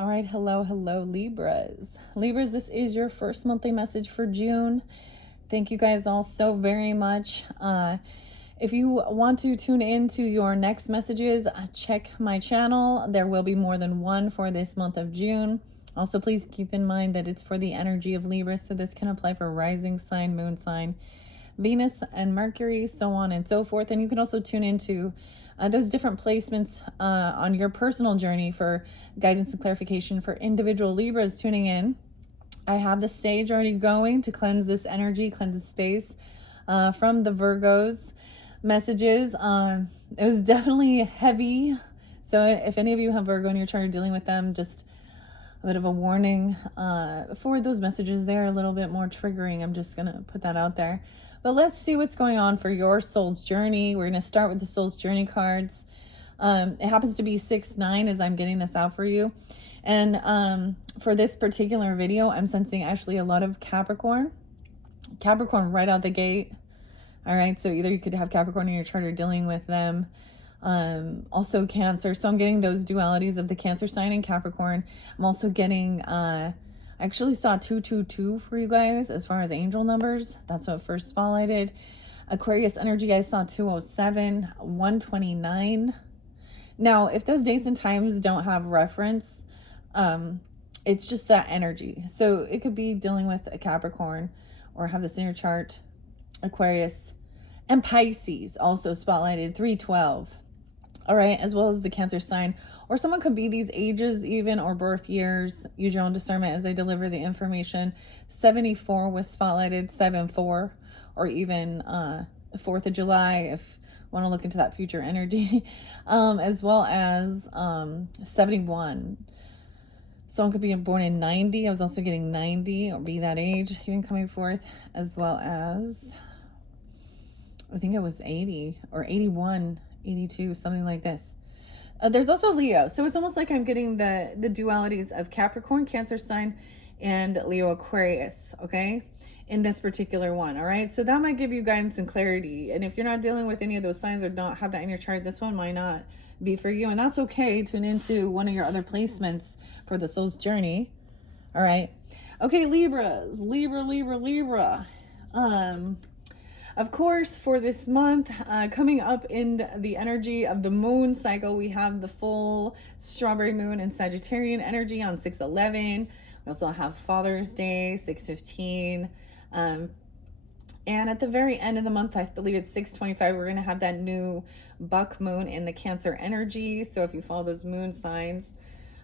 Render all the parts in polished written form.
All right, hello, Libras. Libras, this is your first monthly message for June. Thank you guys all so very much. If you want to tune into your next messages, check my channel. There will be more than one for this month of June. Also, please keep in mind that it's for the energy of Libra, so this can apply for rising sign, moon sign, Venus and Mercury, so on and so forth. And you can also tune into those different placements on your personal journey for guidance and clarification for individual Libras tuning in. I have the sage already going to cleanse this energy, cleanse the space from the Virgos messages. It was definitely heavy. So if any of you have Virgo in your chart dealing with them, just a bit of a warning for those messages. They're a little bit more triggering. I'm just going to put that out there. But let's see what's going on for your soul's journey. We're going to start with the soul's journey cards. It happens to be 6-9 as I'm getting this out for you. And for this particular video, I'm sensing actually a lot of Capricorn. Capricorn right out the gate. All right, so either you could have Capricorn in your chart or dealing with them. Also Cancer. So I'm getting those dualities of the Cancer sign and Capricorn. I'm also getting... I actually saw 222 for you guys as far as angel numbers. That's what first spotlighted. Aquarius energy, I saw 207, 129. Now, if those dates and times don't have reference, it's just that energy. So it could be dealing with a Capricorn or have this in your chart. Aquarius and Pisces also spotlighted 312. All right, as well as the Cancer sign. Or someone could be these ages even or birth years. Use your own discernment as I deliver the information. 74 was spotlighted, 7-4, or even 4th of July if you want to look into that future energy. As well as 71. Someone could be born in 90. I was also getting 90 or be that age even coming forth. As well as, I think it was 80 or 81, 82, something like this. There's also Leo. So it's almost like I'm getting the dualities of Capricorn, Cancer sign, and Leo, Aquarius, okay? In this particular one, all right? So that might give you guidance and clarity. And if you're not dealing with any of those signs or don't have that in your chart, this one might not be for you. And that's okay. Tune into one of your other placements for the soul's journey, all right? Okay, Libras. Libra. Of course, for this month, coming up in the energy of the moon cycle, we have the full strawberry moon and Sagittarian energy on 6/11. We also have Father's Day, 6/15. And at the very end of the month, I believe it's 6/25, we're going to have that new buck moon in the Cancer energy. So if you follow those moon signs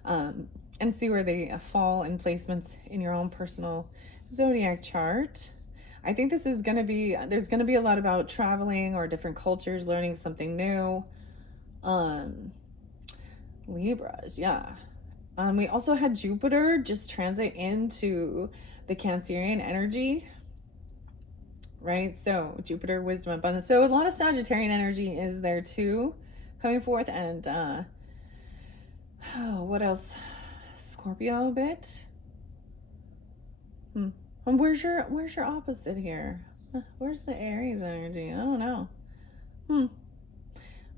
and see where they fall in placements in your own personal zodiac chart, I think this is going to be, there's going to be a lot about traveling or different cultures, learning something new. Libras, yeah. We also had Jupiter just transit into the Cancerian energy, right? So Jupiter, wisdom, abundance. So a lot of Sagittarian energy is there too, coming forth. And what else? Scorpio a bit. Where's your opposite here? Where's the Aries energy? I don't know.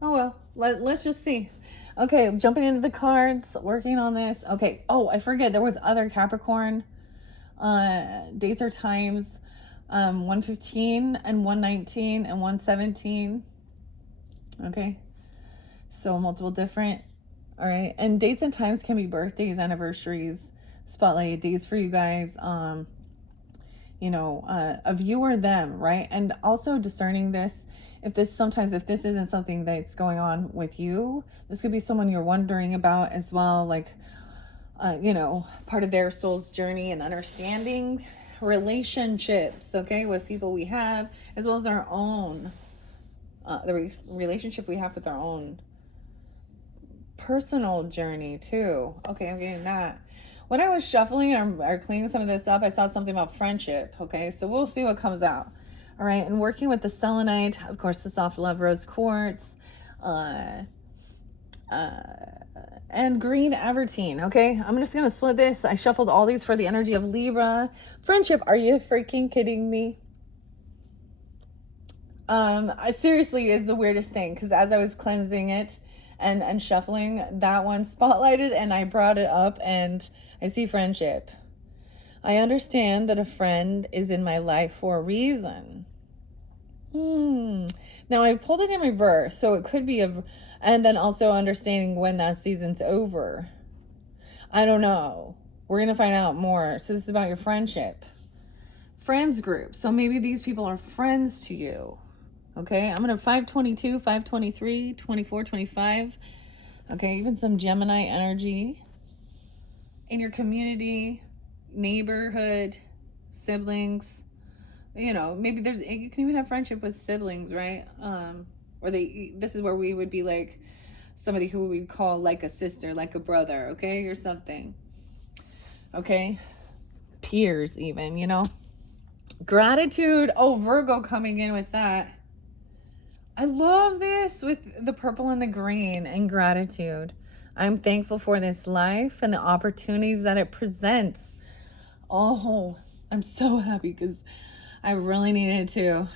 Oh well, let's just see. Okay, jumping into the cards, working on this. Okay. Oh, I forget there was other Capricorn dates or times. 115 and 119 and 117. Okay. So multiple different. All right. And dates and times can be birthdays, anniversaries, spotlight days for you guys. Of you or them, right? And also discerning this, if this isn't something that's going on with you, this could be someone you're wondering about as well, like, part of their soul's journey and understanding relationships, okay, with people we have, as well as our own, the relationship we have with our own personal journey too. Okay, I'm getting that. When I was shuffling or cleaning some of this up, I saw something about friendship. Okay, so we'll see what comes out. All right, and working with the selenite, of course, the soft love rose quartz, and green avertine. Okay, I'm just gonna split this. I shuffled all these for the energy of Libra. Friendship, are you freaking kidding me? I seriously is the weirdest thing, because as I was cleansing it, and shuffling that one spotlighted, and I brought it up, and I see friendship. I understand that a friend is in my life for a reason. Now I pulled it in reverse, so it could be and then also understanding when that season's over. I don't know. We're going to find out more. So this is about your friendship. Friends group. So maybe these people are friends to you. Okay, I'm going to 522, 523, 24, 25. Okay, even some Gemini energy. In your community, neighborhood, siblings. You know, maybe you can even have friendship with siblings, right? Or this is where we would be like somebody who we call like a sister, like a brother, okay, or something. Okay, peers even, you know. Gratitude. Oh, Virgo coming in with that. I love this with the purple and the green and gratitude. I'm thankful for this life and the opportunities that it presents. Oh, I'm so happy because I really needed to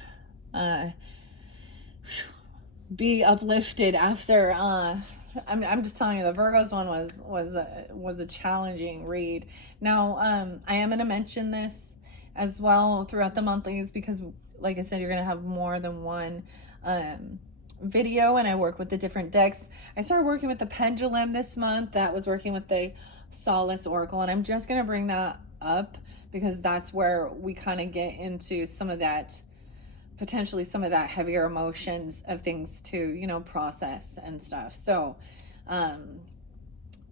be uplifted after I'm just telling you, the Virgos one was a challenging read. Now I am going to mention this as well throughout the monthlies because, like I said, you're going to have more than one video, and I work with the different decks. I started working with the pendulum this month. That was working with the Solace Oracle, and I'm just going to bring that up because that's where we kind of get into some of that, potentially some of that heavier emotions of things to, you know, process and stuff. So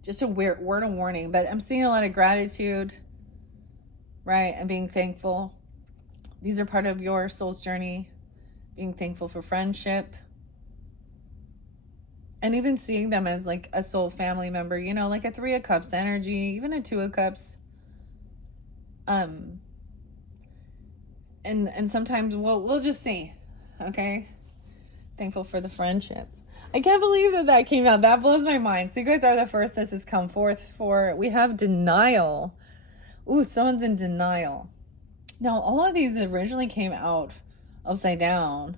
just a word of warning, but I'm seeing a lot of gratitude, right? And being thankful. These are part of your soul's journey. Being thankful for friendship. And even seeing them as like a soul family member, you know, like a 3 of Cups energy, even a 2 of Cups. And sometimes we'll just see. Okay? Thankful for the friendship. I can't believe that came out. That blows my mind. So you guys are the first this has come forth for. We have denial. Ooh, someone's in denial. Now, all of these originally came out upside down.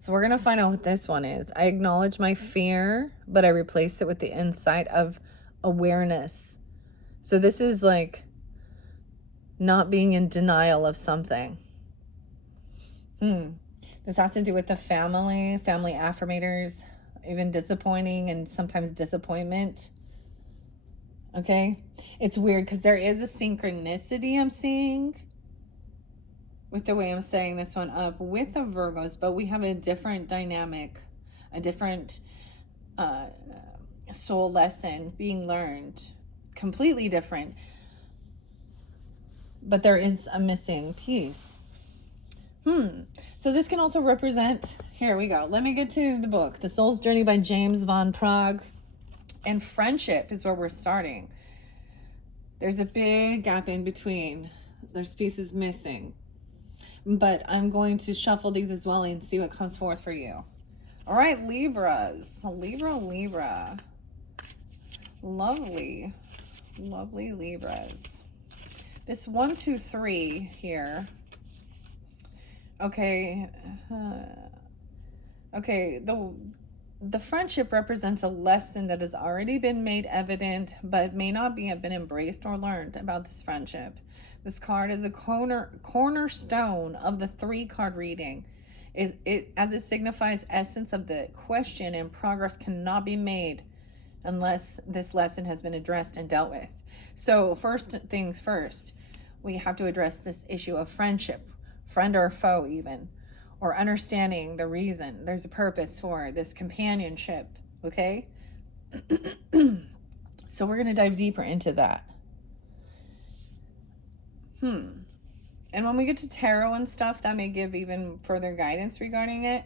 So we're going to find out what this one is. I acknowledge my fear, but I replace it with the insight of awareness. So this is like not being in denial of something. This has to do with the family affirmators, even disappointing and sometimes disappointment. Okay? It's weird because there is a synchronicity I'm seeing with the way I'm setting this one up with the Virgos, but we have a different dynamic, a different soul lesson being learned, completely different. But there is a missing piece. So this can also represent, here we go. Let me get to the book, The Soul's Journey by James Van Praagh. And friendship is where we're starting. There's a big gap in between. There's pieces missing. But I'm going to shuffle these as well and see what comes forth for you. All right, Libras. Libra. Lovely Libras. This 1, 2, 3 here. Okay. Okay, the friendship represents a lesson that has already been made evident, but may not have been embraced or learned about this friendship. This card is a cornerstone of the 3-card reading. As it signifies essence of the question, and progress cannot be made unless this lesson has been addressed and dealt with. So first things first, we have to address this issue of friendship, friend or foe even, or understanding the reason. There's a purpose for this companionship, okay? So we're going to dive deeper into that. And when we get to tarot and stuff, that may give even further guidance regarding it.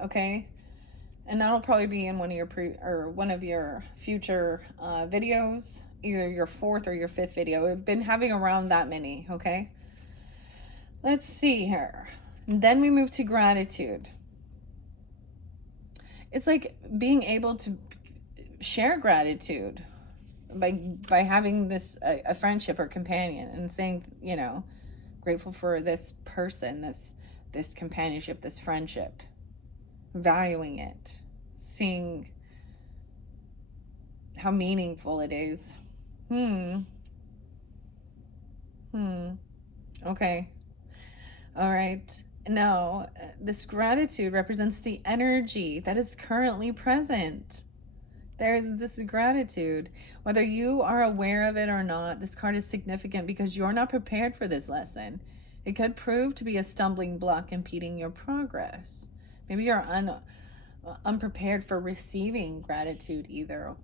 Okay. And that'll probably be in one of your future videos, either your 4th or your 5th video. We've been having around that many, okay? Let's see here. And then we move to gratitude. It's like being able to share gratitude by having this a friendship or companion, and saying, you know, grateful for this person, this companionship, this friendship. valuing it, seeing how meaningful it is. Okay. All right. Now, this gratitude represents the energy that is currently present. There's this gratitude. Whether you are aware of it or not, this card is significant because you're not prepared for this lesson. It could prove to be a stumbling block impeding your progress. Maybe you're unprepared for receiving gratitude either.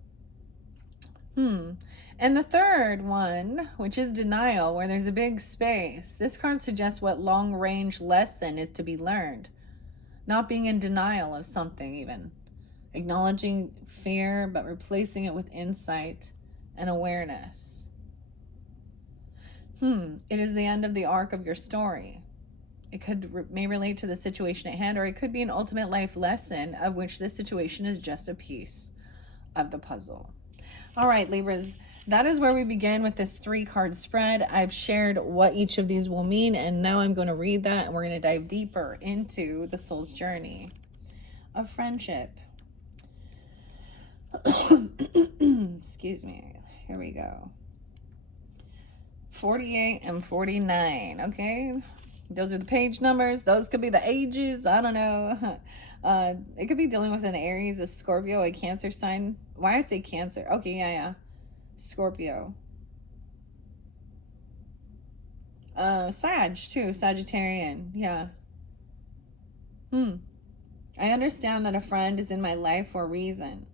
And the third one, which is denial, where there's a big space. This card suggests what long-range lesson is to be learned. Not being in denial of something even. Acknowledging fear, but replacing it with insight and awareness. It is the end of the arc of your story. It may relate to the situation at hand, or it could be an ultimate life lesson of which this situation is just a piece of the puzzle. All right, Libras, that is where we begin with this 3-card spread. I've shared what each of these will mean, and now I'm going to read that, and we're going to dive deeper into the soul's journey of friendship. Excuse me. Here we go. 48 and 49. Okay. Those are the page numbers. Those could be the ages. I don't know. It could be dealing with an Aries, a Scorpio, a Cancer sign. Why I say Cancer? Okay, yeah. Scorpio. Sag too. Sagittarian. Yeah. I understand that a friend is in my life for a reason.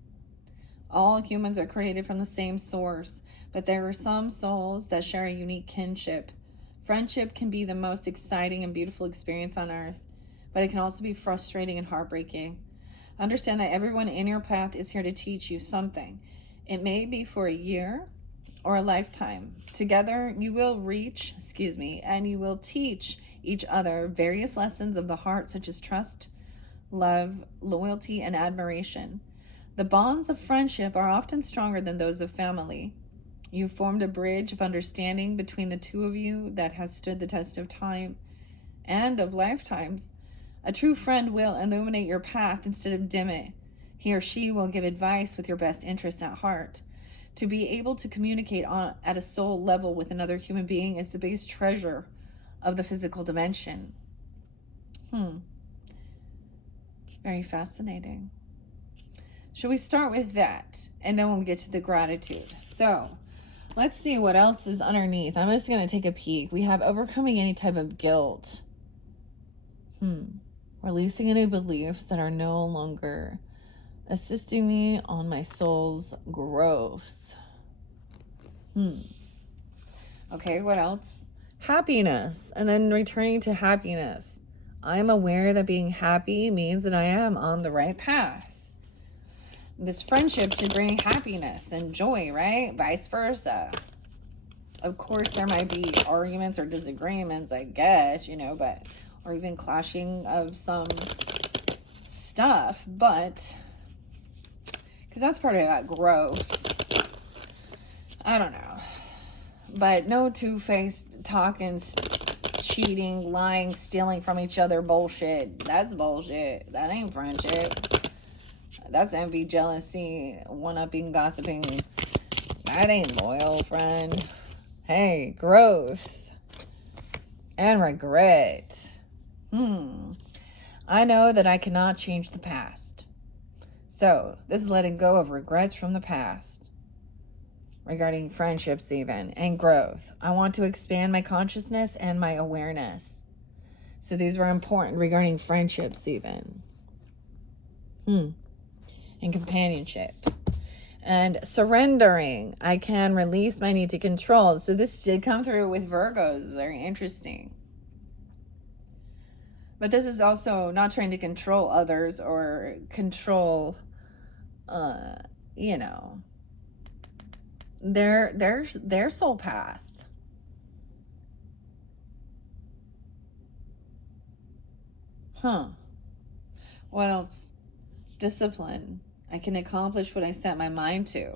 All humans are created from the same source, but there are some souls that share a unique kinship. Friendship can be the most exciting and beautiful experience on earth, but it can also be frustrating and heartbreaking. Understand that everyone in your path is here to teach you something. It may be for a year or a lifetime. Together, you will and you will teach each other various lessons of the heart, such as trust, love, loyalty, and admiration. The bonds of friendship are often stronger than those of family. You've formed a bridge of understanding between the two of you that has stood the test of time and of lifetimes. A true friend will illuminate your path instead of dim it. He or she will give advice with your best interests at heart. To be able to communicate at a soul level with another human being is the biggest treasure of the physical dimension. Very fascinating. Should we start with that? And then we'll get to the gratitude. So let's see what else is underneath. I'm just going to take a peek. We have overcoming any type of guilt. Releasing any beliefs that are no longer assisting me on my soul's growth. Okay, what else? Happiness. And then returning to happiness. I am aware that being happy means that I am on the right path. This friendship should bring happiness and joy, right? Vice versa. Of course, there might be arguments or disagreements, I guess, or even clashing of some stuff, but because that's part of that growth. I don't know. But no two-faced talking, cheating, lying, stealing from each other bullshit. That's bullshit. That ain't friendship. That's envy, jealousy, one-upping, gossiping. That ain't loyal, friend. Hey, growth and regret. I know that I cannot change the past. So, this is letting go of regrets from the past. Regarding friendships even, and growth. I want to expand my consciousness and my awareness. So these were important regarding friendships even. And companionship. And surrendering. I can release my need to control. So this did come through with Virgos. Very interesting. But this is also not trying to control others or control, their soul path. What else? Discipline. I can accomplish what I set my mind to.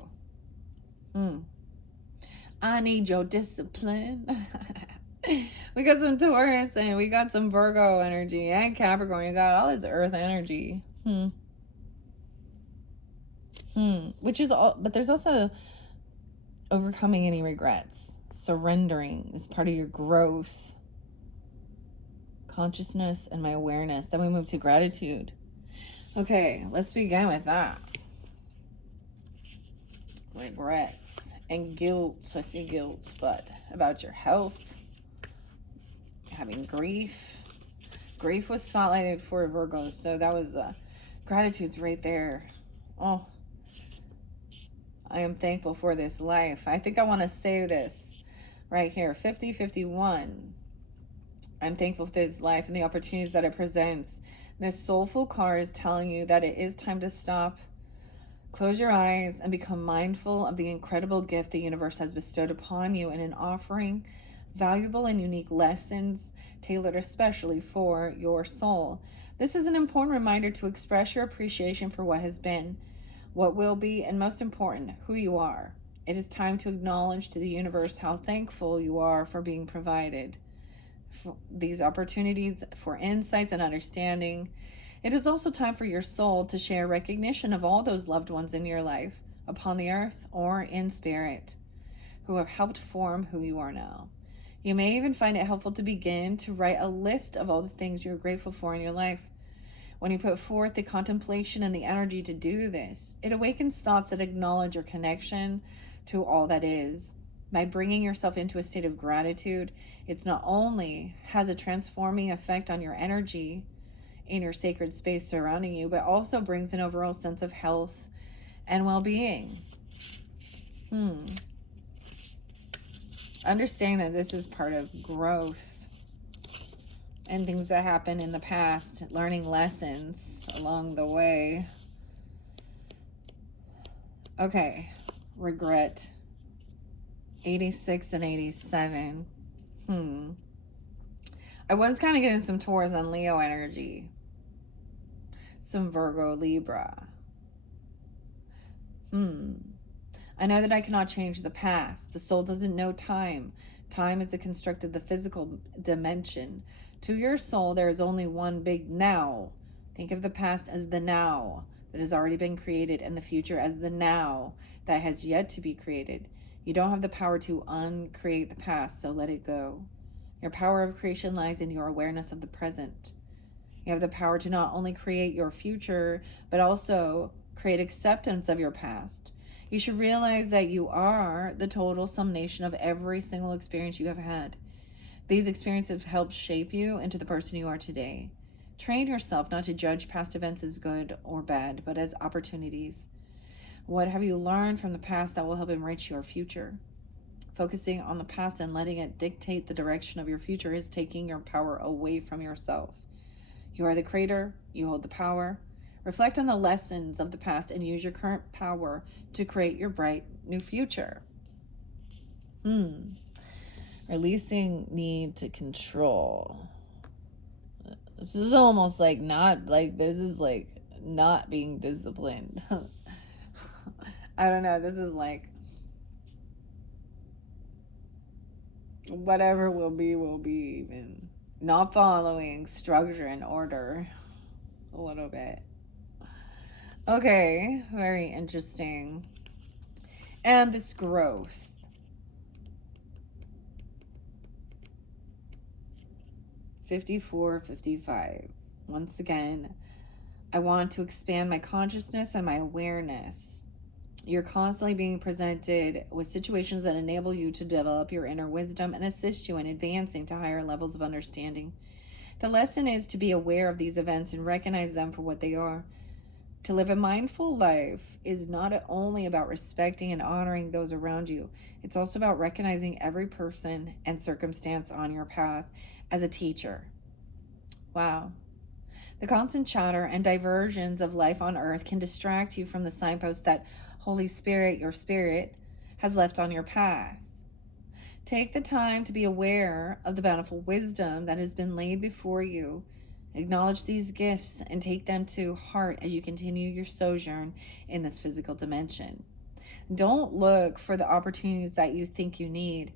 I need your discipline. We got some Taurus and we got some Virgo energy and Capricorn. You got all this earth energy. Hmm. Which is all, but there's also overcoming any regrets. Surrendering is part of your growth, consciousness, and my awareness. Then we move to gratitude. Okay, let's begin with that. Regrets and guilt. I see guilt, but about your health, having grief. Grief was spotlighted for Virgo, so that was gratitude's right there. Oh, I am thankful for this life. I think I want to say this right here. 5051. I'm thankful for this life and the opportunities that it presents. This soulful card is telling you that it is time to stop, close your eyes, and become mindful of the incredible gift the universe has bestowed upon you, and in offering valuable and unique lessons tailored especially for your soul. This is an important reminder to express your appreciation for what has been, what will be, and most important, who you are. It is time to acknowledge to the universe how thankful you are for being provided for these opportunities for insights and understanding. It is also time for your soul to share recognition of all those loved ones in your life, upon the earth or in spirit, who have helped form who you are now. You may even find it helpful to begin to write a list of all the things you're grateful for in your life. When you put forth the contemplation and the energy to do this, it awakens thoughts that acknowledge your connection to all that is. By bringing yourself into a state of gratitude, it's not only has a transforming effect on your energy in your sacred space surrounding you, but also brings an overall sense of health and well-being. Understand that this is part of growth and things that happen in the past, learning lessons along the way. Okay, regret. 86 and 87. I was kind of getting some Taurus and Leo energy. Some Virgo, Libra. I know that I cannot change the past. The soul doesn't know time. Time is a construct of the physical dimension. To your soul, there is only one big now. Think of the past as the now that has already been created, and the future as the now that has yet to be created. You don't have the power to uncreate the past, so let it go. Your power of creation lies in your awareness of the present. You have the power to not only create your future, but also create acceptance of your past. You should realize that you are the total summation of every single experience you have had. These experiences have helped shape you into the person you are today. Train yourself not to judge past events as good or bad, but as opportunities. What have you learned from the past that will help enrich your future? Focusing on the past and letting it dictate the direction of your future is taking your power away from yourself. You are the creator. You hold the power. Reflect on the lessons of the past and use your current power to create your bright new future. Releasing need to control. This is almost like not like this is like not being disciplined. I don't know. This is like whatever will be, even not following structure and order a little bit. Okay, very interesting. And this growth. $54.55. Once again, I want to expand my consciousness and my awareness. You're constantly being presented with situations that enable you to develop your inner wisdom and assist you in advancing to higher levels of understanding. The lesson is to be aware of these events and recognize them for what they are. To live a mindful life is not only about respecting and honoring those around you, it's also about recognizing every person and circumstance on your path as a teacher. Wow. The constant chatter and diversions of life on earth can distract you from the signposts that Holy Spirit, your spirit, has left on your path. Take the time to be aware of the bountiful wisdom that has been laid before you. Acknowledge these gifts and take them to heart as you continue your sojourn in this physical dimension. Don't look for the opportunities that you think you need.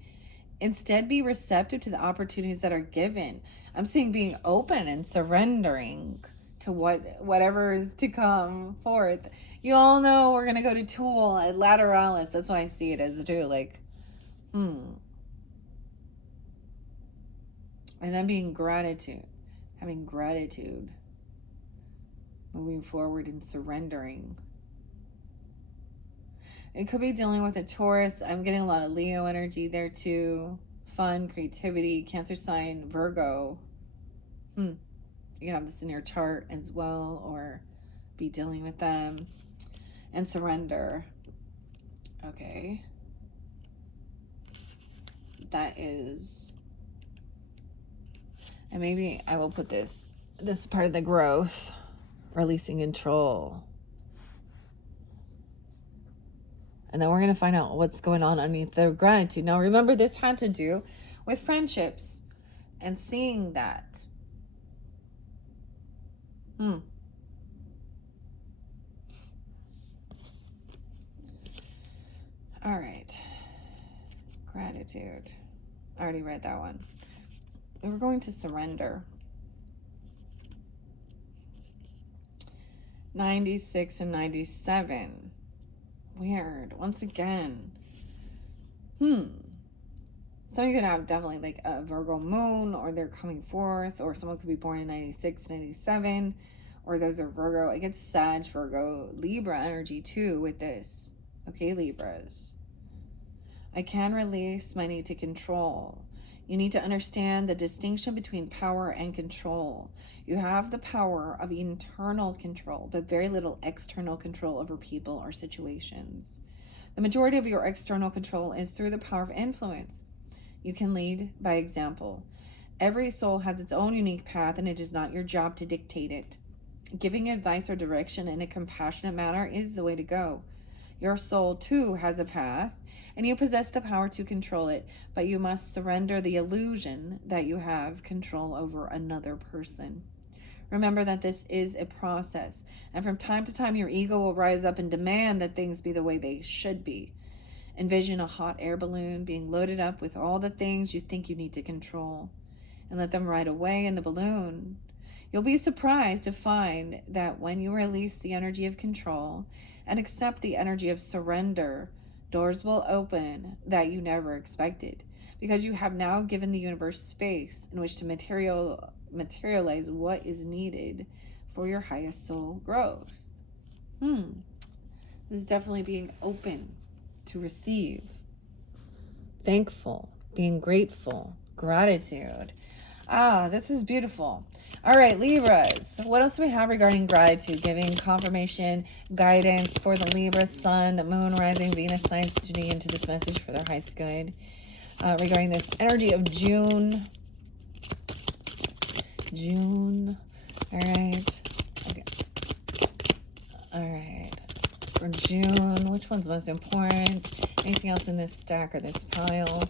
Instead, be receptive to the opportunities that are given. I'm seeing being open and surrendering to whatever is to come forth. You all know we're going to go to Tool at Lateralis. That's what I see it as too. Like, and then being gratitude. Having gratitude. Moving forward and surrendering. It could be dealing with a Taurus. I'm getting a lot of Leo energy there too. Fun, creativity, Cancer sign, Virgo. You can have this in your chart as well, or be dealing with them. And surrender. Okay. That is... And maybe I will put this. This is part of the growth. Releasing control. And then we're going to find out what's going on underneath the gratitude. Now, remember, this had to do with friendships and seeing that. All right. Gratitude. I already read that one. We're going to surrender. 96 and 97. Weird. Once again. Some of you could have definitely like a Virgo moon, or they're coming forth, or someone could be born in 96, 97, or those are Virgo. I get Sag, Virgo, Libra energy too with this. Okay, Libras. I can release my need to control. You need to understand the distinction between power and control. You have the power of internal control, but very little external control over people or situations. The majority of your external control is through the power of influence. You can lead by example. Every soul has its own unique path, and it is not your job to dictate it. Giving advice or direction in a compassionate manner is the way to go. Your soul, too, has a path, and you possess the power to control it, but you must surrender the illusion that you have control over another person. Remember that this is a process, and from time to time your ego will rise up and demand that things be the way they should be. Envision a hot air balloon being loaded up with all the things you think you need to control, and let them ride away in the balloon. You'll be surprised to find that when you release the energy of control and accept the energy of surrender, doors will open that you never expected, because you have now given the universe space in which to materialize what is needed for your highest soul growth. This is definitely being open to receive, thankful, being grateful, gratitude. This is beautiful. All right, Libras, what else do we have regarding gratitude? Giving confirmation, guidance for the Libra, Sun, Moon, Rising, Venus signs tuning into this message for their highest good. Regarding this energy of June. All right. Okay. All right. For June, which one's most important? Anything else in this stack or this pile?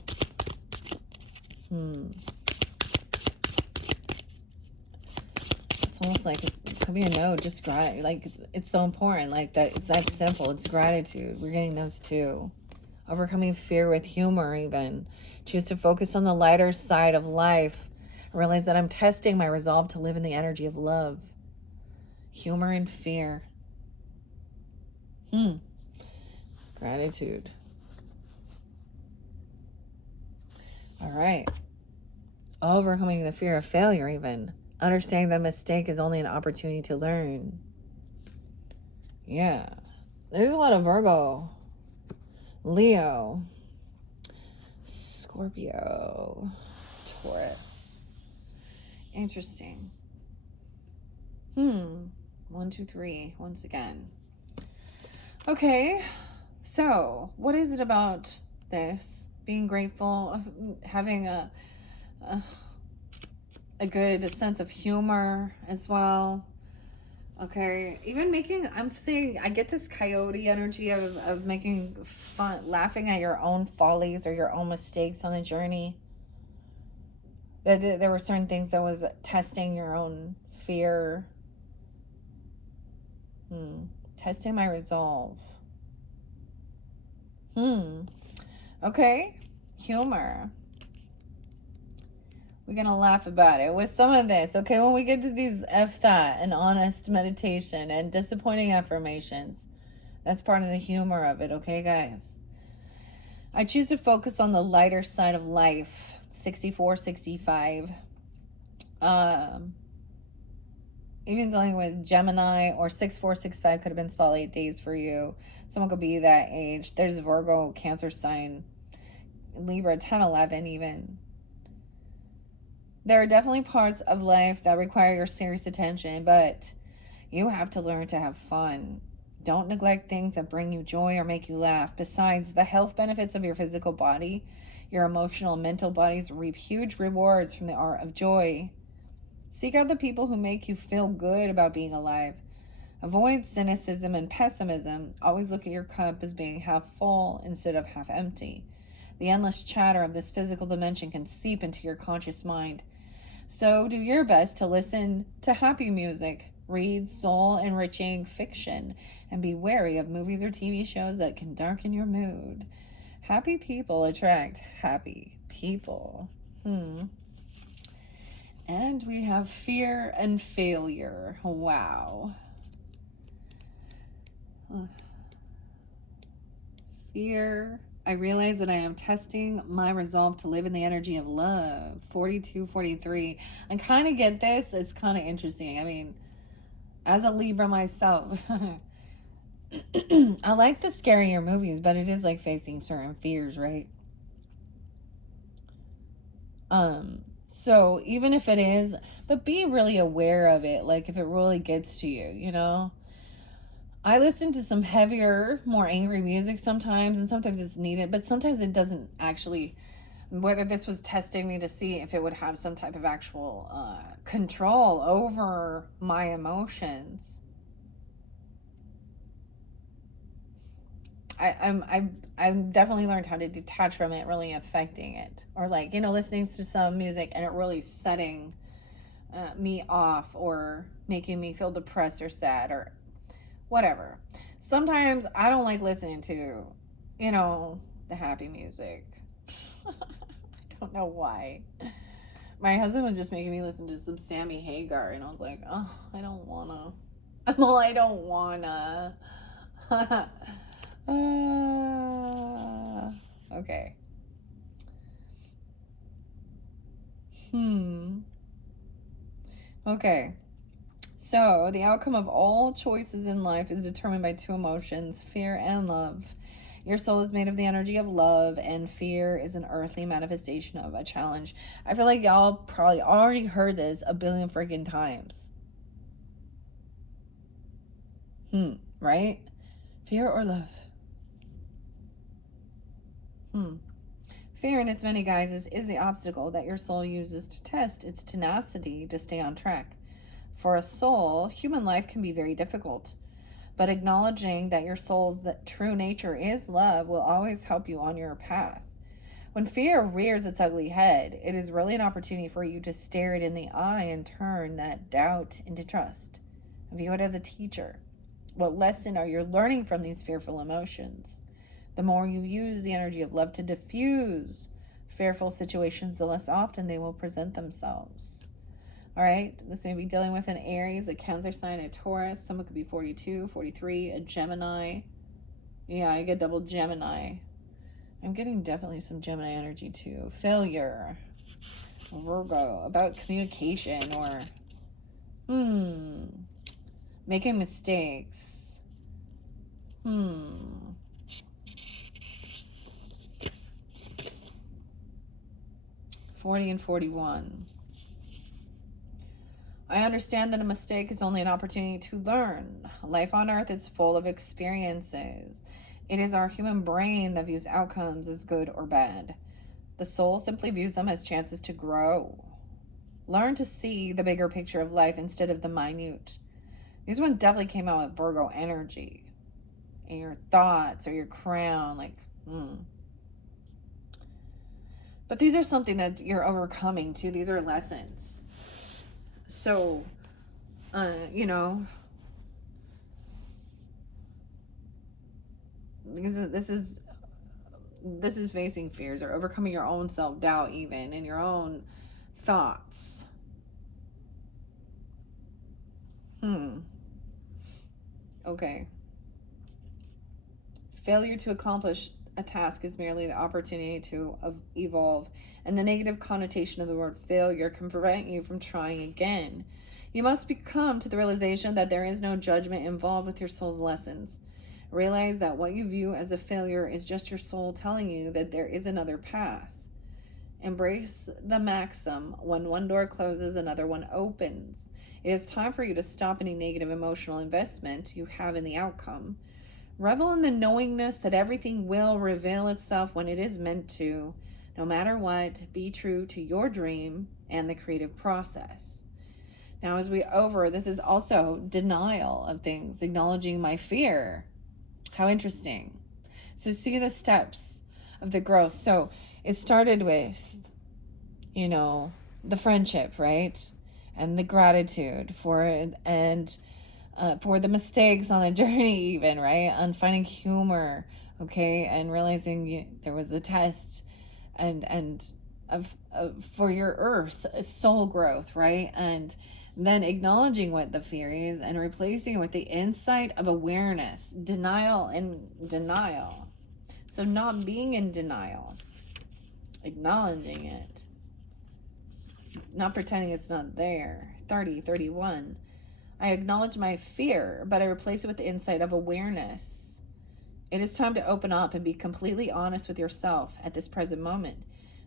It's almost like it could be a no, just gratitude. Like, it's so important. Like, that it's that simple. It's gratitude. We're getting those too. Overcoming fear with humor, even. Choose to focus on the lighter side of life. I realize that I'm testing my resolve to live in the energy of love. Humor and fear. Gratitude. All right. Overcoming the fear of failure, even. Understanding that mistake is only an opportunity to learn. Yeah. There's a lot of Virgo, Leo, Scorpio, Taurus. Interesting. 1, 2, 3, once again. Okay, so what is it about this? Being grateful, having a good sense of humor as well. Okay, even making, I'm saying, I get this coyote energy of making fun, laughing at your own follies or your own mistakes on the journey. There were certain things that was testing your own fear. Testing my resolve. Okay. Humor. We're going to laugh about it with some of this, okay? When we get to these F-thought and honest meditation and disappointing affirmations, that's part of the humor of it, okay, guys? I choose to focus on the lighter side of life. 64, 65. Even dealing with Gemini or 6465 could have been spotlight days for you. Someone could be that age. There's Virgo, Cancer sign, Libra, 10, 11 even. There are definitely parts of life that require your serious attention, but you have to learn to have fun. Don't neglect things that bring you joy or make you laugh. Besides the health benefits of your physical body, your emotional and mental bodies reap huge rewards from the art of joy. Seek out the people who make you feel good about being alive. Avoid cynicism and pessimism. Always look at your cup as being half full instead of half empty. The endless chatter of this physical dimension can seep into your conscious mind. So do your best to listen to happy music, read soul-enriching fiction, and be wary of movies or TV shows that can darken your mood. Happy people attract happy people. And we have fear and failure. Wow. Fear. I realize that I am testing my resolve to live in the energy of love. 42, 43. I kind of get this. It's kind of interesting. I mean, as a Libra myself, I like the scarier movies, but it is like facing certain fears, right? So even if it is, but be really aware of it, like if it really gets to you, you know? I listen to some heavier, more angry music sometimes, and sometimes it's needed, but sometimes it doesn't actually. Whether this was testing me to see if it would have some type of actual control over my emotions. I've definitely learned how to detach from it really affecting it, or like, you know, listening to some music and it really setting me off or making me feel depressed or sad or whatever. Sometimes I don't like listening to, you know, the happy music. I don't know why. My husband was just making me listen to some Sammy Hagar, and I was like, oh, I don't wanna. Well, I don't wanna. Okay. Okay. So, the outcome of all choices in life is determined by two emotions, fear and love. Your soul is made of the energy of love, and fear is an earthly manifestation of a challenge. I feel like y'all probably already heard this a billion freaking times. Right? Fear or love? Fear in its many guises is the obstacle that your soul uses to test its tenacity to stay on track. For a soul, human life can be very difficult, but acknowledging that your soul's true nature is love will always help you on your path. When fear rears its ugly head, it is really an opportunity for you to stare it in the eye and turn that doubt into trust. View it as a teacher. What lesson are you learning from these fearful emotions? The more you use the energy of love to diffuse fearful situations, the less often they will present themselves. All right, this may be dealing with an Aries, a Cancer sign, a Taurus. Someone could be 42, 43, a Gemini. Yeah, I get double Gemini. I'm getting definitely some Gemini energy too. Failure. Virgo, about communication or making mistakes. 40 and 41. I understand that a mistake is only an opportunity to learn. Life on earth is full of experiences. It is our human brain that views outcomes as good or bad. The soul simply views them as chances to grow. Learn to see the bigger picture of life instead of the minute. These one definitely came out with Virgo energy. And your thoughts or your crown, like, But these are something that you're overcoming too. These are lessons. So, you know, this is facing fears or overcoming your own self-doubt even and your own thoughts. Okay. Failure to accomplish a task is merely the opportunity to evolve, and the negative connotation of the word failure can prevent you from trying again. You must come to the realization that there is no judgment involved with your soul's lessons. Realize that what you view as a failure is just your soul telling you that there is another path. Embrace the maxim, when one door closes, another one opens. It is time for you to stop any negative emotional investment you have in the outcome. Revel in the knowingness that everything will reveal itself when it is meant to. No matter what, be true to your dream and the creative process. Now, as this is also denial of things, acknowledging my fear. How interesting. So see the steps of the growth. So it started with, the friendship, right? And the gratitude for it, and for the mistakes on the journey, even, right? On finding humor, okay? And realizing there was a test and for your earth, soul growth, right? And then acknowledging what the fear is and replacing it with the insight of awareness, denial. So not being in denial, acknowledging it, not pretending it's not there. 31. I acknowledge my fear, but I replace it with the insight of awareness. It is time to open up and be completely honest with yourself at this present moment.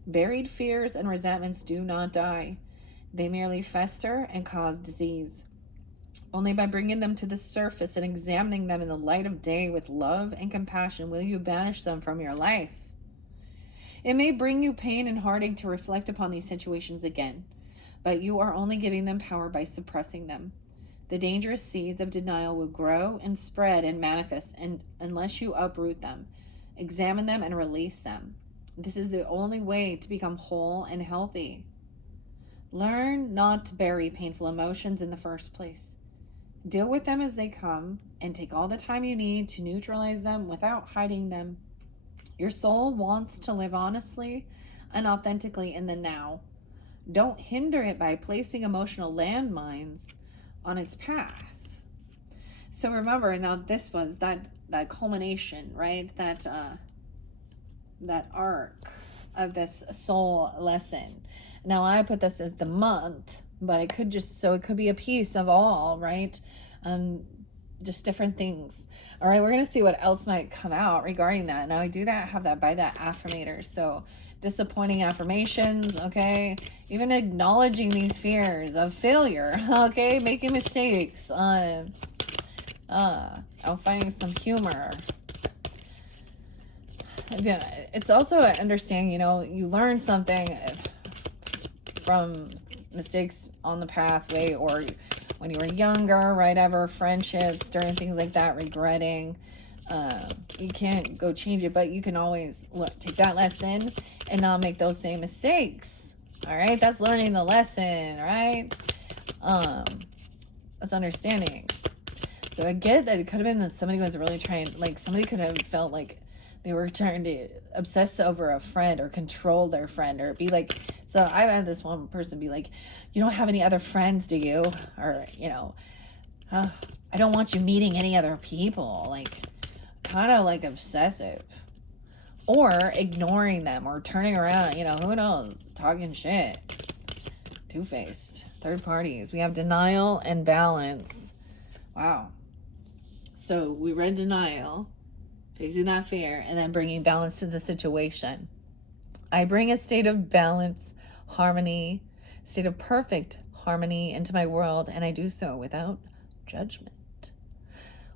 Buried fears and resentments do not die. They merely fester and cause disease. Only by bringing them to the surface and examining them in the light of day with love and compassion will you banish them from your life. It may bring you pain and heartache to reflect upon these situations again, but you are only giving them power by suppressing them. The dangerous seeds of denial will grow and spread and manifest unless you uproot them, examine them, and release them. This is the only way to become whole and healthy. Learn not to bury painful emotions in the first place. Deal with them as they come and take all the time you need to neutralize them without hiding them. Your soul wants to live honestly and authentically in the now. Don't hinder it by placing emotional landmines on its path. So remember, now this was that culmination, right? That arc of this soul lesson. Now I put this as the month, but it could be a piece of all, right? Just different things. All right, we're going to see what else might come out regarding that. Now I do have that by that Affirmators. So disappointing affirmations, okay? Even acknowledging these fears of failure, okay? Making mistakes, finding some humor. Yeah, it's also understanding, you learn something from mistakes on the pathway, or when you were younger, right? Ever friendships, during things like that, regretting. You can't go change it, but you can always take that lesson and not make those same mistakes. All right, that's learning the lesson, right? That's understanding. So I get that it could have been that somebody was really trying, somebody could have felt like they were trying to obsess over a friend or control their friend, or be like, so I had this one person be like, you don't have any other friends, do you? Or, I don't want you meeting any other people, kind of obsessive, or ignoring them, or turning around, who knows, talking shit. Two-faced, third parties. We have denial and balance. Wow. So we read denial, facing that fear, and then bringing balance to the situation. I bring a state of balance, harmony, state of perfect harmony into my world, and I do so without judgment.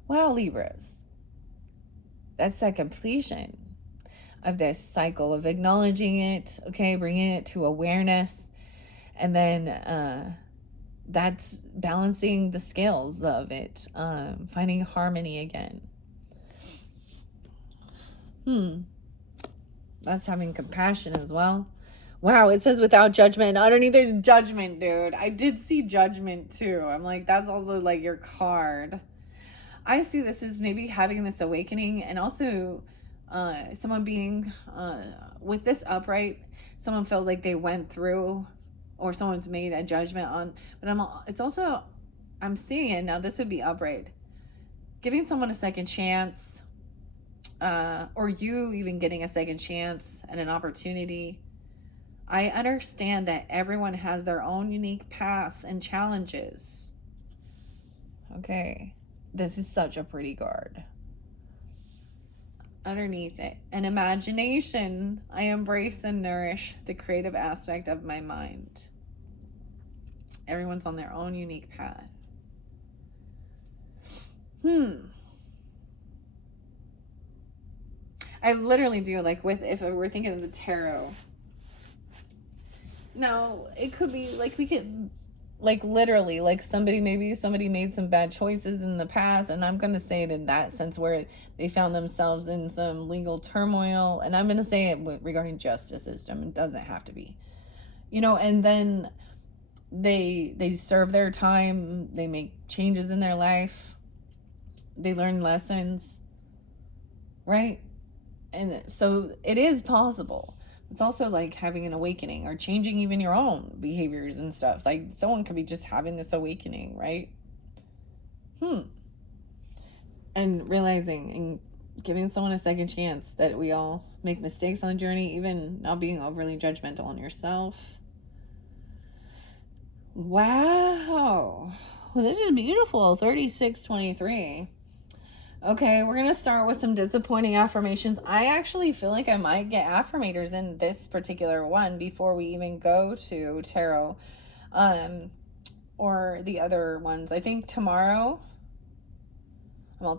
Wow, Libras. That's that completion of this cycle of acknowledging it, okay, bringing it to awareness, and then that's balancing the scales of it, finding harmony again. That's having compassion as well. Wow, it says without judgment. Underneath there's judgment, dude. I did see judgment too. I'm like, that's also your card. I see this as maybe having this awakening, and also someone being with this upright, someone felt like they went through or someone's made a judgment on, but it's also, I'm seeing it now. This would be upright. Giving someone a second chance, or you even getting a second chance and an opportunity. I understand that everyone has their own unique path and challenges. Okay, this is such a pretty card. Underneath it, an imagination. I embrace and nourish the creative aspect of my mind. Everyone's on their own unique path. I literally do, like, if we're thinking of the tarot. No, it could be like, we could, like, literally, like, maybe somebody made some bad choices in the past, and I'm going to say it in that sense, where they found themselves in some legal turmoil, and I'm going to say it regarding justice system. It doesn't have to be, and then they serve their time, they make changes in their life, they learn lessons, right? And so it is possible. It's also like having an awakening or changing even your own behaviors and stuff. Like, someone could be just having this awakening, right? And realizing and giving someone a second chance, that we all make mistakes on the journey, even not being overly judgmental on yourself. Wow. Well, this is beautiful. 3623. Okay, we're going to start with some disappointing affirmations. I actually feel like I might get affirmators in this particular one before we even go to tarot, or the other ones. I think tomorrow,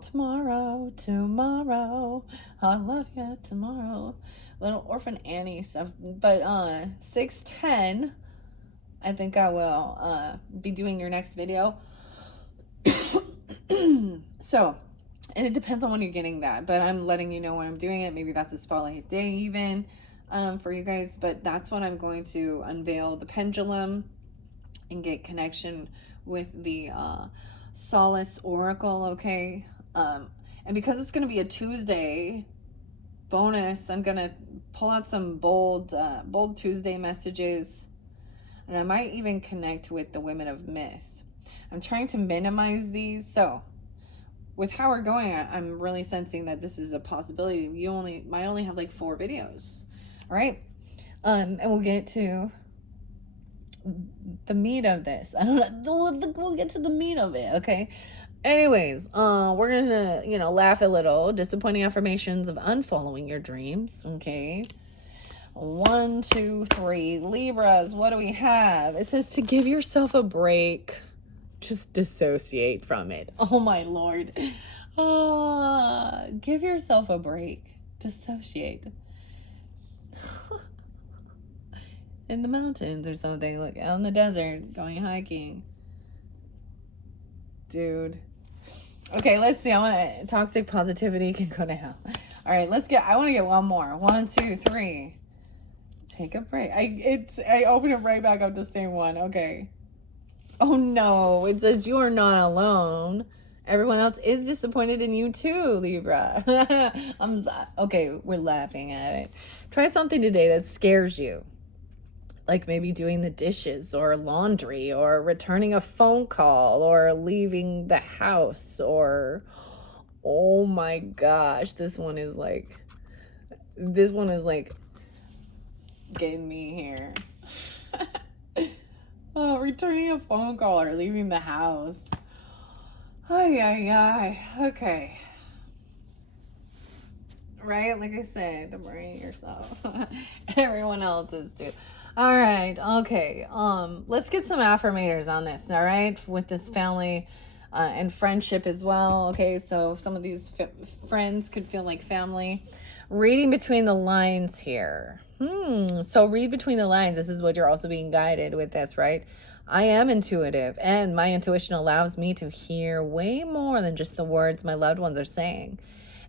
tomorrow, I love you tomorrow. Little Orphan Annie stuff. But 610, I think I will be doing your next video. So, and it depends on when you're getting that, but I'm letting you know when I'm doing it. Maybe that's a spotlight day even for you guys, but that's when I'm going to unveil the pendulum and get connection with the Solace Oracle, okay? And because it's going to be a Tuesday bonus, I'm going to pull out some bold Tuesday messages, and I might even connect with the Women of Myth. I'm trying to minimize these, so with how we're going, I'm really sensing that this is a possibility. I only have like 4 videos. All right. And we'll get to the meat of this. I don't know. We'll get to the meat of it. Okay. Anyways, we're gonna, laugh a little. Disappointing affirmations of unfollowing your dreams. Okay. 1, 2, 3. Libras, what do we have? It says to give yourself a break. Just dissociate from it. Oh my Lord. Give yourself a break. Dissociate. In the mountains or something. Look, out in the desert, going hiking. Dude. Okay, let's see. Toxic positivity can go to hell. All right, I want to get one more. 1, 2, 3. Take a break. I open it right back up to the same one. Okay. Oh no, it says you are not alone. Everyone else is disappointed in you too, Libra. Okay, we're laughing at it. Try something today that scares you. Like maybe doing the dishes or laundry or returning a phone call or leaving the house or, oh my gosh, this one is like getting me here. Oh, returning a phone call or leaving the house. Ay. Okay. Right? Like I said, don't worry yourself. Everyone else is too. All right. Okay. Let's get some affirmators on this. All right. With this family and friendship as well. Okay. So some of these friends could feel like family. Reading between the lines here. So read between the lines. This is what you're also being guided with this, right? I am intuitive, and my intuition allows me to hear way more than just the words my loved ones are saying.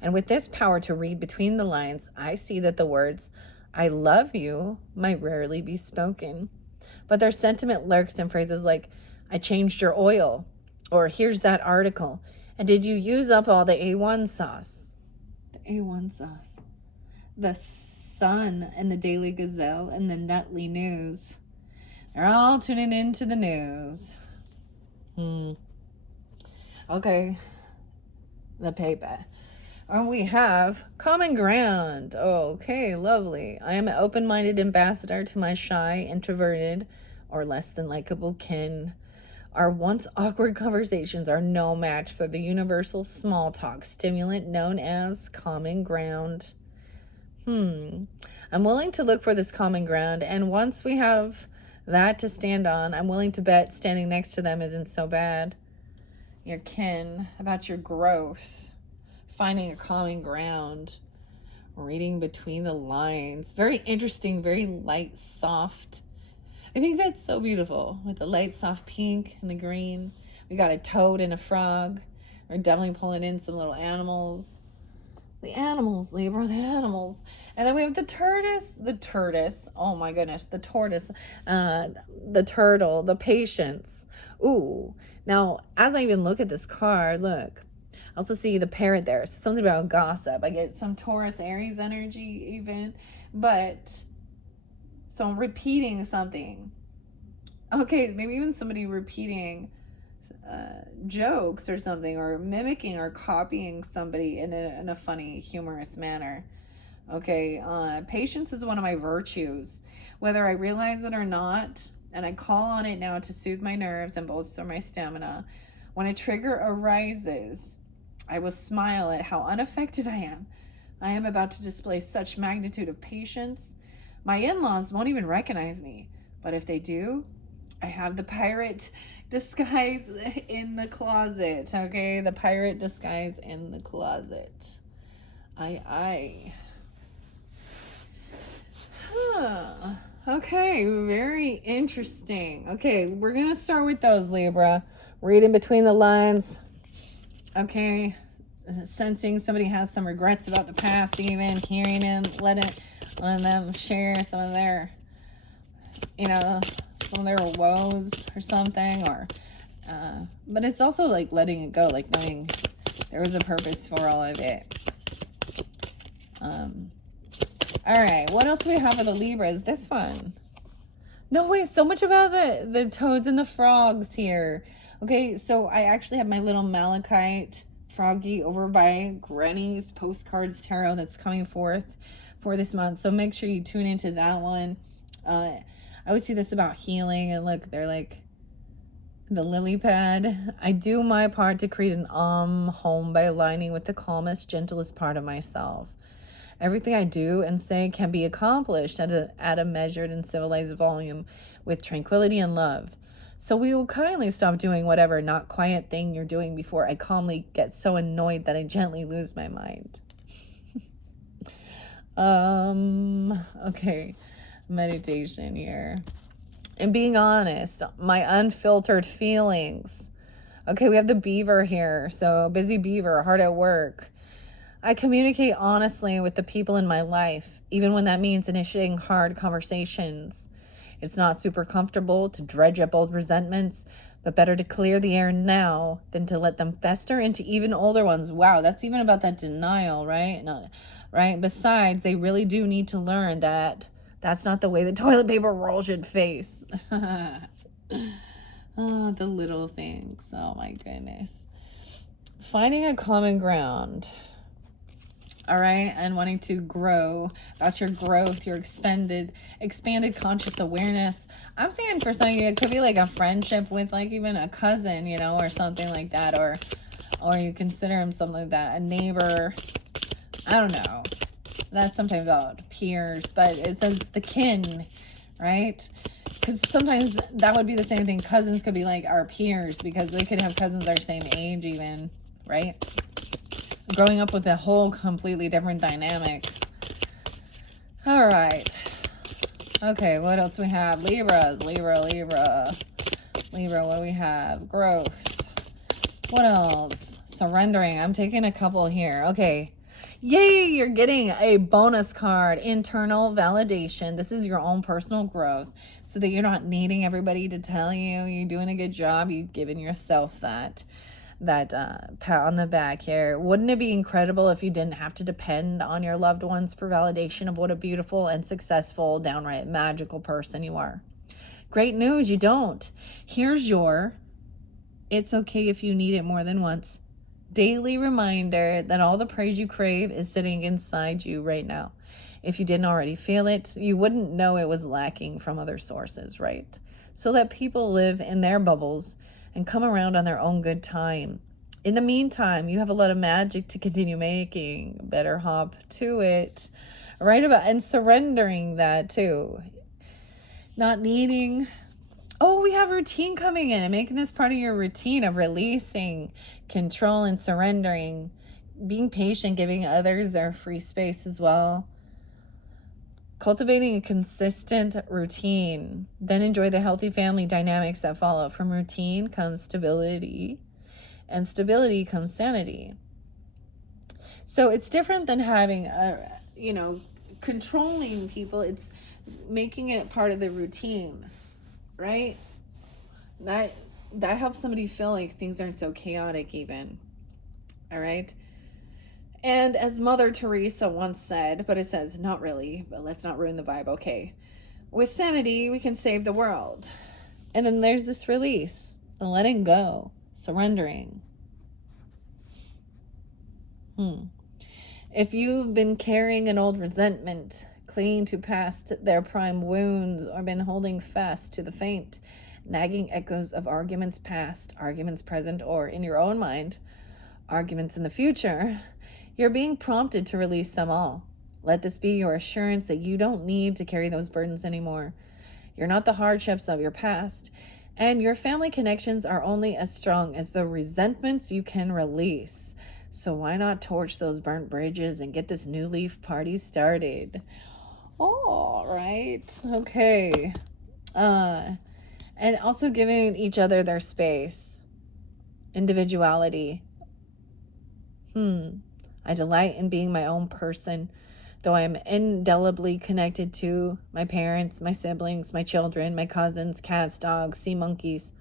And with this power to read between the lines, I see that the words, I love you, might rarely be spoken. But their sentiment lurks in phrases like, I changed your oil, or here's that article, and did you use up all the A1 sauce? The A1 sauce. The Sun and the Daily Gazelle and the Nutley News. They're all tuning into the news. Okay. The paper. And we have common ground. Okay, lovely. I am an open-minded ambassador to my shy, introverted, or less than likable kin. Our once awkward conversations are no match for the universal small talk stimulant known as common ground. I'm willing to look for this common ground, and once we have that to stand on, I'm willing to bet standing next to them isn't so bad. Your kin, about your growth, finding a common ground, reading between the lines. Very interesting, very light, soft. I think that's so beautiful with the light, soft pink and the green. We got a toad and a frog. We're definitely pulling in some little animals. The animals, Libra, the animals. And then we have the tortoise. Oh my goodness, the tortoise, the turtle, the patience. Ooh. Now, as I even look at this card, look, I also see the parrot there. So something about gossip. I get some Taurus Aries energy even, but so I'm repeating something. Okay, maybe even somebody repeating jokes or something, or mimicking or copying somebody in a funny, humorous manner. Okay, patience is one of my virtues, whether I realize it or not, and I call on it now to soothe my nerves and bolster my stamina. When a trigger arises, I will smile at how unaffected I am. I am about to display such magnitude of patience. My in-laws won't even recognize me, but if they do, I have the pirate disguise in the closet, okay? The pirate disguise in the closet. Aye. Okay, very interesting. Okay, we're going to start with those, Libra. Reading between the lines. Okay, sensing somebody has some regrets about the past, even hearing and letting them share some of their, some of their woes or something, or but it's also like letting it go, like knowing there was a purpose for all of it. All right, what else do we have for the Libras? This one. No way, so much about the toads and the frogs here. Okay, so I actually have my little malachite froggy over by Granny's Postcards Tarot that's coming forth for this month. So make sure you tune into that one. I always see this about healing, and look, they're like the lily pad. I do my part to create an home by aligning with the calmest, gentlest part of myself. Everything I do and say can be accomplished at a measured and civilized volume with tranquility and love. So we will kindly stop doing whatever not quiet thing you're doing before I calmly get so annoyed that I gently lose my mind. Okay, meditation here. And being honest, my unfiltered feelings. Okay, we have the beaver here. So busy beaver, hard at work. I communicate honestly with the people in my life, even when that means initiating hard conversations. It's not super comfortable to dredge up old resentments, but better to clear the air now than to let them fester into even older ones. Wow, that's even about that denial, right? Right? Besides, they really do need to learn that that's not the way the toilet paper roll should face. Oh, the little things. Oh my goodness. Finding a common ground. All right, and wanting to grow, about your growth, your expanded conscious awareness. I'm saying for some of you, it could be like a friendship with like even a cousin, or something like that, or you consider him something like that, a neighbor. I don't know. That's sometimes about peers, but it says the kin, right? Because sometimes that would be the same thing. Cousins could be like our peers, because they could have cousins our same age even, right? Growing up with a whole completely different dynamic. All right. Okay, what else do we have? Libra, what do we have? Growth. What else? Surrendering. I'm taking a couple here. Okay. Yay, you're getting a bonus card. Internal validation. This is your own personal growth, so that you're not needing everybody to tell you you're doing a good job. You've given yourself that pat on the back here. Wouldn't it be incredible if you didn't have to depend on your loved ones for validation of what a beautiful and successful, downright magical person you are? Great news, you don't. Here's your "it's okay if you need it more than once" daily reminder that all the praise you crave is sitting inside you right now. If you didn't already feel it, you wouldn't know it was lacking from other sources, right? So let people live in their bubbles and come around on their own good time. In the meantime, you have a lot of magic to continue making. Better hop to it. Right about, and surrendering that too. Not needing, oh, we have routine coming in and making this part of your routine of releasing control and surrendering, being patient, giving others their free space as well. Cultivating a consistent routine, then enjoy the healthy family dynamics that follow. From routine comes stability, and stability comes sanity. So it's different than having controlling people. It's making it part of the routine, right? That helps somebody feel like things aren't so chaotic even. All right. And as Mother Teresa once said, but it says not really, but let's not ruin the vibe. Okay. With sanity, we can save the world. And then there's this release, letting go, surrendering. If you've been carrying an old resentment, clinging to past their prime wounds, or been holding fast to the faint, nagging echoes of arguments past, arguments present, or in your own mind, arguments in the future, you're being prompted to release them all. Let this be your assurance that you don't need to carry those burdens anymore. You're not the hardships of your past, and your family connections are only as strong as the resentments you can release. So why not torch those burnt bridges and get this new leaf party started? All right. Okay. And also giving each other their space, individuality. I delight in being my own person, though I am indelibly connected to my parents, my siblings, my children, my cousins, cats, dogs, sea monkeys.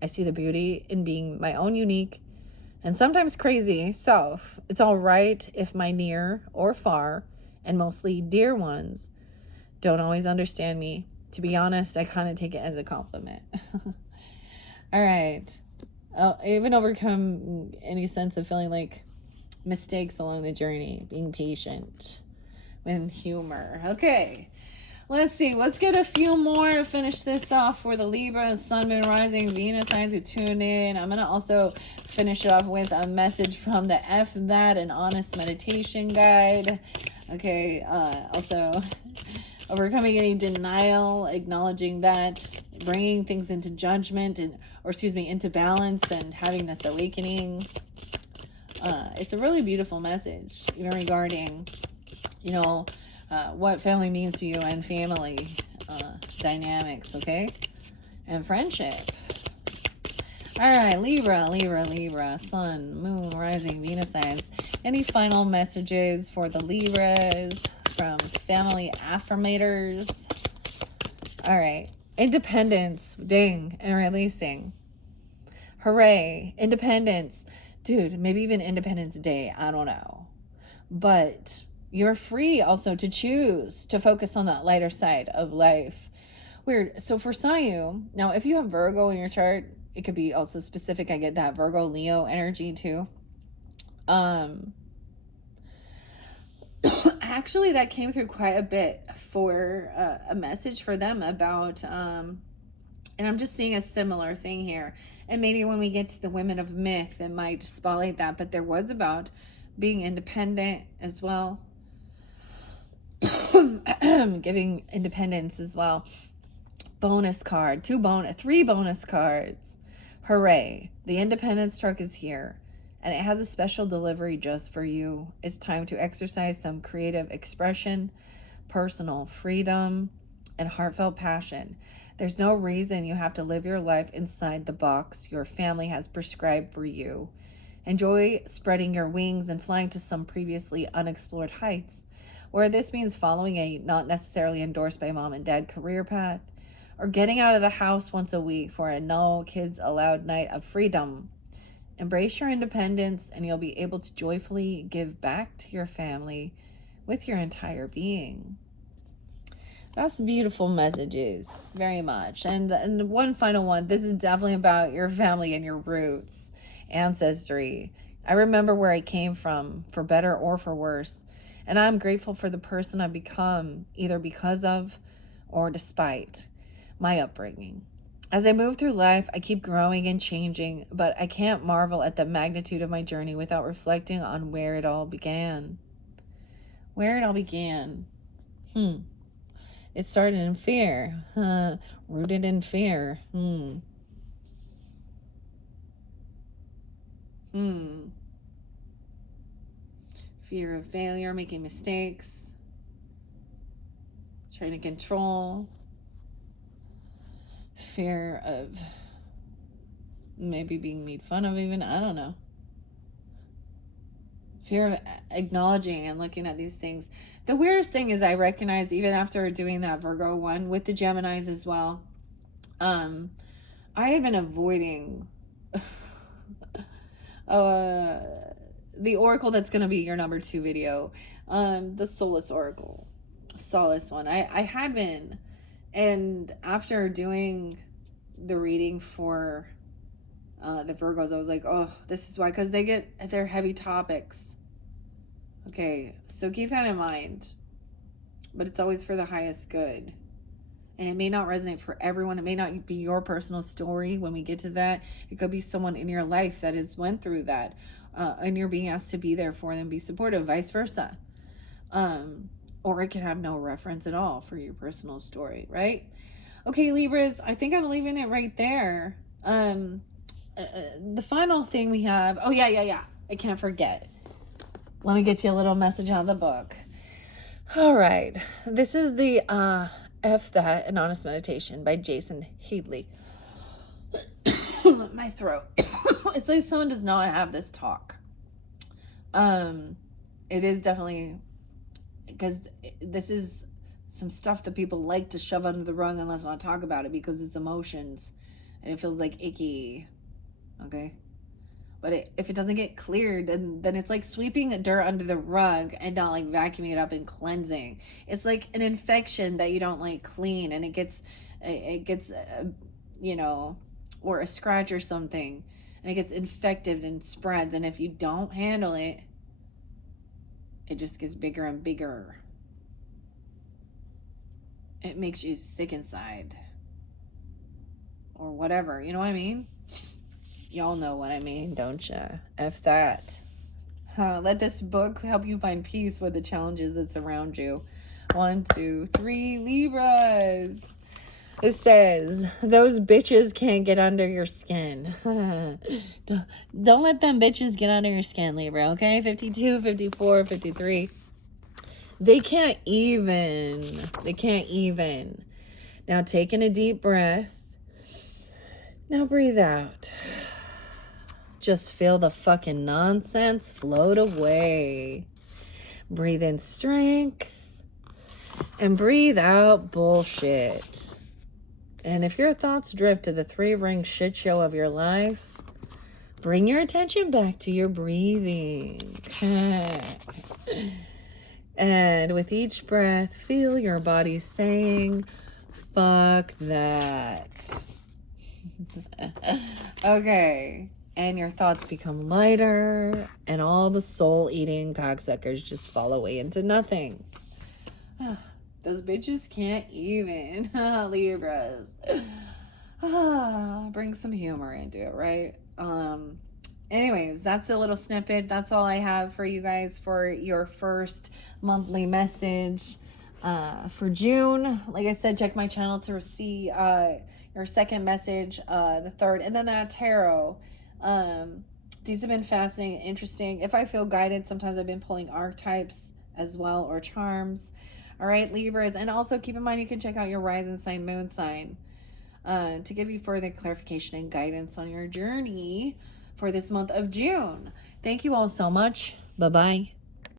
I see the beauty in being my own unique and sometimes crazy self. It's all right if my near or far, and mostly dear ones, don't always understand me. To be honest, I kind of take it as a compliment. All right. I'll even overcome any sense of feeling like mistakes along the journey, being patient with humor. Okay. Let's see. Let's get a few more to finish this off for the Libra, Sun, Moon, Rising, Venus signs who tune in. I'm going to also finish it off with a message from the F That and Honest Meditation Guide. Okay. Also, overcoming any denial, acknowledging that, bringing things into judgment into balance and having this awakening. It's a really beautiful message, even regarding, what family means to you and family dynamics, okay? And friendship. All right, Libra, Sun, Moon, Rising, Venus signs. Any final messages for the Libras from family affirmators? All right, independence, ding, and releasing. Hooray, independence. Dude, maybe even Independence Day, I don't know. But you're free also to choose to focus on that lighter side of life. Weird. So for some of you, now if you have Virgo in your chart, it could be also specific. I get that Virgo, Leo energy too. Actually, that came through quite a bit for a message for them about, and I'm just seeing a similar thing here. And maybe when we get to the women of myth, it might spotlight that. But there was about being independent as well. Giving independence as well. Bonus card. 3 bonus cards. Hooray. The independence truck is here. And it has a special delivery just for you. It's time to exercise some creative expression, personal freedom, and heartfelt passion. There's no reason you have to live your life inside the box your family has prescribed for you. Enjoy spreading your wings and flying to some previously unexplored heights, where this means following a not necessarily endorsed by mom and dad career path, or getting out of the house once a week for a no kids allowed night of freedom. Embrace your independence and you'll be able to joyfully give back to your family with your entire being. That's beautiful messages, very much. And one final one. This is definitely about your family and your roots, ancestry. I remember where I came from, for better or for worse, and I'm grateful for the person I've become, either because of or despite my upbringing. As I move through life, I keep growing and changing, but I can't marvel at the magnitude of my journey without reflecting on where it all began. Where it all began. It started in fear. Rooted in fear. Fear of failure, making mistakes, trying to control. Fear of maybe being made fun of, even. I don't know. Fear of acknowledging and looking at these things. The weirdest thing is I recognize, even after doing that Virgo one with the Geminis as well, I had been avoiding the oracle that's going to be your number 2 video, the Solace Oracle, Solace one. I had been, and after doing the reading for the Virgos, I was like, oh, this is why, because they're heavy topics. Okay, so keep that in mind, but it's always for the highest good. And it may not resonate for everyone. It may not be your personal story when we get to that. It could be someone in your life that has went through that, and you're being asked to be there for them, be supportive, vice versa. Or it can have no reference at all for your personal story, right? Okay, Libras, I think I'm leaving it right there. The final thing we have, oh yeah, I can't forget. Let me get you a little message out of the book. All right, this is the F That, an Honest Meditation by Jason Headley. My throat. It's like someone does not have this talk. It is definitely, because this is some stuff that people like to shove under the rug and let's not talk about it because it's emotions and it feels like icky. Okay? But if it doesn't get cleared, then it's like sweeping dirt under the rug and not like vacuuming it up and cleansing. It's like an infection that you don't like clean, and it gets or a scratch or something, and it gets infected and spreads. And if you don't handle it, it just gets bigger and bigger. It makes you sick inside or whatever. You know what I mean? Y'all know what I mean, don't ya? F that. Let this book help you find peace with the challenges that surround you. 1, 2, 3, Libras. It says, those bitches can't get under your skin. Don't let them bitches get under your skin, Libra, okay? 52, 54, 53. They can't even. Now, taking a deep breath. Now, breathe out. Just feel the fucking nonsense float away. Breathe in strength and breathe out bullshit. And if your thoughts drift to the 3-ring shit show of your life, bring your attention back to your breathing. And with each breath, feel your body saying, fuck that. Okay. And your thoughts become lighter, and all the soul-eating cocksuckers just fall away into nothing. Those bitches can't even. Libras. Bring some humor into it, right? Anyways, that's a little snippet. That's all I have for you guys for your first monthly message for June. Like I said, check my channel to see your second message, the third, and then that tarot. These have been fascinating, interesting. If I feel guided, sometimes I've been pulling archetypes as well, or charms. All right, Libras. And also keep in mind, you can check out your rising sign, moon sign, to give you further clarification and guidance on your journey for this month of June. Thank you all so much. Bye-bye.